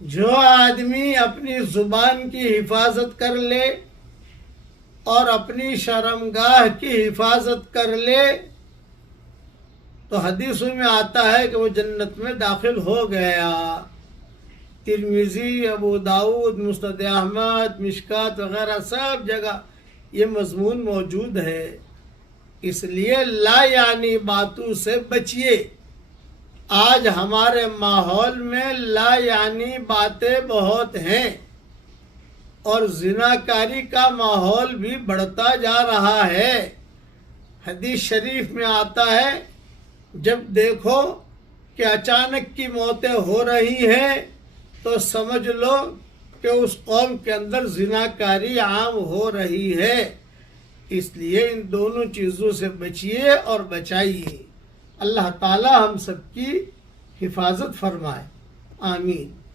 جو آدمی اپنی زبان کی حفاظت کر لے اور اپنی شرمگاہ کی حفاظت کر لے تو حدیثوں میں آتا ہے کہ وہ جنت میں داخل ہو گیا۔ ترمذی، ابو داؤد، مسند احمد، مشکات وغیرہ سب جگہ یہ مضمون موجود ہے۔ اس لیے لا یعنی باتوں سے بچیے۔ آج ہمارے ماحول میں لا یعنی باتیں بہت ہیں اور زناکاری کا ماحول بھی بڑھتا جا رہا ہے۔ حدیث شریف میں آتا ہے جب دیکھو کہ اچانک کی موتیں ہو رہی ہیں تو سمجھ لو کہ اس قوم کے اندر زناکاری عام ہو رہی ہے۔ اس لیے ان دونوں چیزوں سے بچیے اور بچائیے۔ اللہ تعالی ہم سب کی حفاظت فرمائے، آمین۔